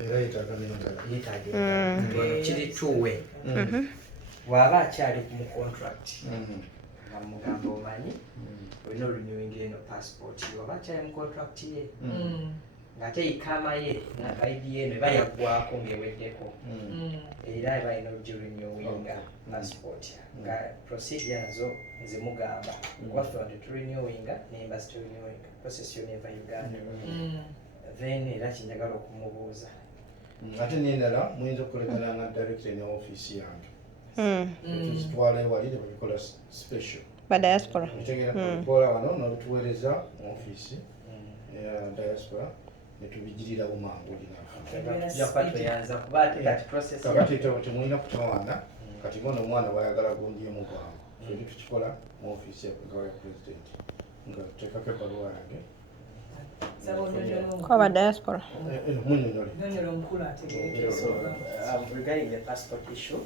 yeetaaga kiri two-way. Bw'aba akyali mu contract nga mugamba omanyi olina renewing eno passport yo oba akyali mu contract ye ng'ate ikama ye nga ID eno eba yaggwako ng'eweddeko era eba alina okugirenewinga passport nga procedure nazo nzimugamba kuba ffe turenewinga ne embassy turenewinga process yonna eva Uganda. Then era kinjagala okumubuuza ate n'endala muyinza okukolagana na director ne office yange tuzitwala ewali ne babikola special ba diaspora tutegera kukola wano n'otuweereza mu office ya diaspora ne tubigirira bumangu yakwatweyanza kuba ate kati process kakati temulina kutawaana kati bona omwana bwayagala gondyemu bwangu ffe tukikola mu office ya president nga tuteekako ebbaluwa yange kwa diaspora. Regarding the passport issue,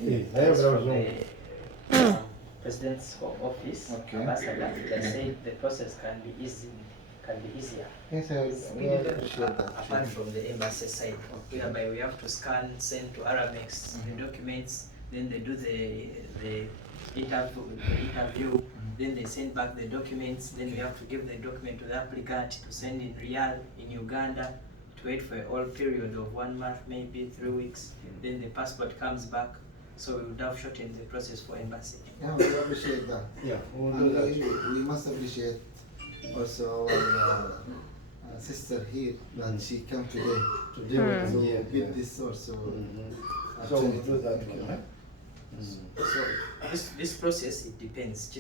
President's office, ambassador, they say the process can be easier. Yes, I appreciate that. Apart from the embassy side, whereby we have to scan, send to Aramex the documents, then they do the interview, then they send back the documents, then we have to give the document to the applicant to send in Riyadh, in Uganda, to wait for a whole period of 1 month, maybe 3 weeks, then the passport comes back, so we would have shortened the process for embassy. Yeah, we appreciate that. Yeah, we must appreciate also our sister here that she came today to deal with so get this also. So we'll do that. So this process, it depends.